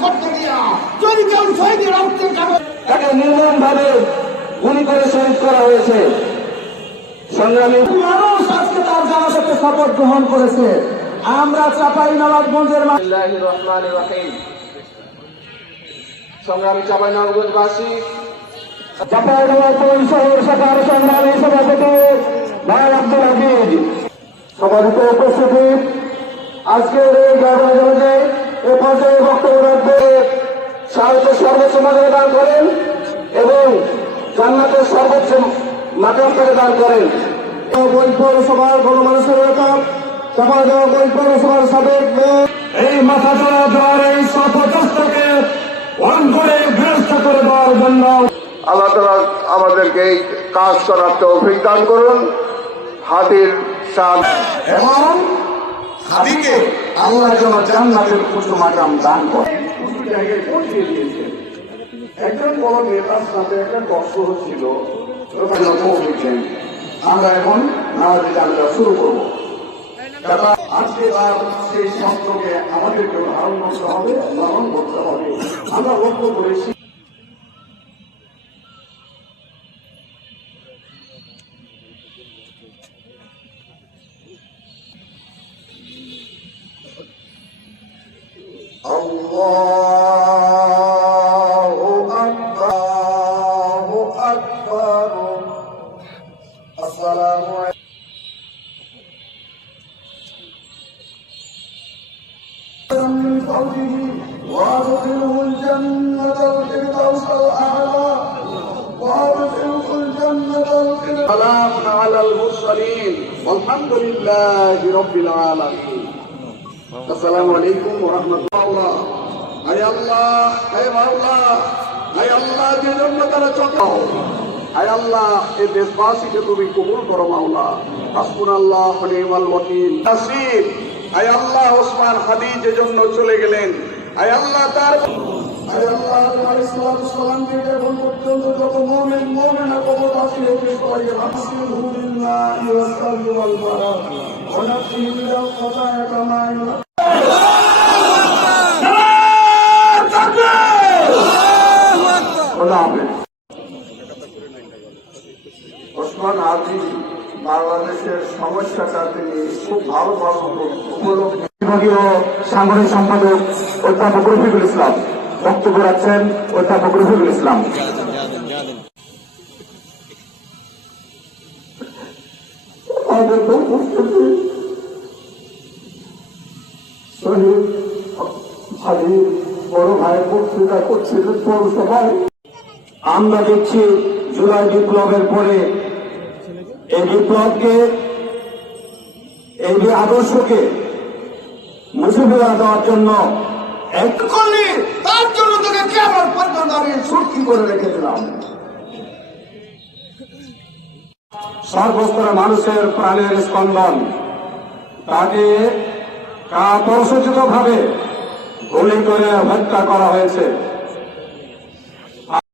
করতে গিয়া যদি কেউ শহীদের রক্তের কাগজ তাকে নির্মম ভাবে গুলি করে শহীদ করা হয়েছে। সংগ্রামী মানুষ আজকে তার জানাজাতে শপথ গ্রহণ করেছে। আমরা চাপাই নবাবগঞ্জের মা- বিসমিল্লাহির রহমানির রহিম। সংগ্রামী চাঁপাইনবাবগঞ্জবাসী চাঁপাইনবাবগঞ্জ শহর শাখার সংগ্রামী সভাপতি ভাই আব্দুল সভাপত উপস্থিতি। আজকের এই গ্রামে এ পর্যায়ে বক্তব্য রাখবে সাহিত্যের সর্বোচ্চ মর্যাদা দান করেন এবং জান্নাতের সর্বোচ্চ মাকাম করে দান করেন। বই পৌরসভার গণমানুষের নেতা চাপাইনবাবগঞ্জ বই পৌরসভার সাবেক এই মাথা চড়া দেওয়ার এই সপচস্তকে ওয়ান করে ব্যবস্থা করে দেওয়ার জন্য আল্লাহ তালা আমাদেরকে এই কাজ করার তৌফিক দান করুন। হাতির সাথ এবং হাবিকে আল্লাহ যেন জান্নাতের উচ্চ মাকাম দান করে একজন বড় নেতার সাথে একটা কষ্ট হচ্ছিল আমরা এখন নামাজে শুরু করব। তারা আজকে আর সেই শব্দকে আমাদেরকে ধারণ করতে হবে ধারণ করতে হবে। আমরা লক্ষ্য করেছি الله أكبر الله أكبر. السلام عليكم. من قوله وأدخله الجنة الفردوس الأعلى وأدخله الجنة الفردوس سلام على المرسلين. والحمد لله رب العالمين. السلام عليكم ورحمة الله. আরে আল্লাহ যে জন্য তারা চকাও হে এ দেশবাসীকে তুমি কবুল করো মাওলা। আল্লাহ নিমাল ওয়াকিল। নাসির হে আল্লাহ, ওসমান হাদি যে জন্য চলে গেলেন। হে তার হে আল্লাহ আলাইহিসসালাতু খোদা হাফেজ ওসমান হাজি বাংলাদেশের সমস্যাটা তিনি খুব ভালোভাবে উপলব্ধি বিভাগীয় সাংগঠনিক সম্পাদক অধ্যাপক রফিকুল ইসলাম বক্তব্য রাখছেন অধ্যাপক রফিকুল ইসলাম। শহীদ বড় ভাইয়ের বক্তৃতা করছিলেন পৌরসভায়। আমরা দেখছি জুলাই বিপ্লবের পরে এই বিপ্লবকে, এই যে আদর্শকে মুছে ফেলা দেওয়ার জন্য তার জন্য তোকে কেমন পর্যন্ত আমি সুরক্ষি করে রেখেছিলাম। সর্বস্তরের মানুষের প্রাণের স্পন্দন, তাকে কাপড়সূচিত ভাবে গুলি করে হত্যা করা হয়েছে।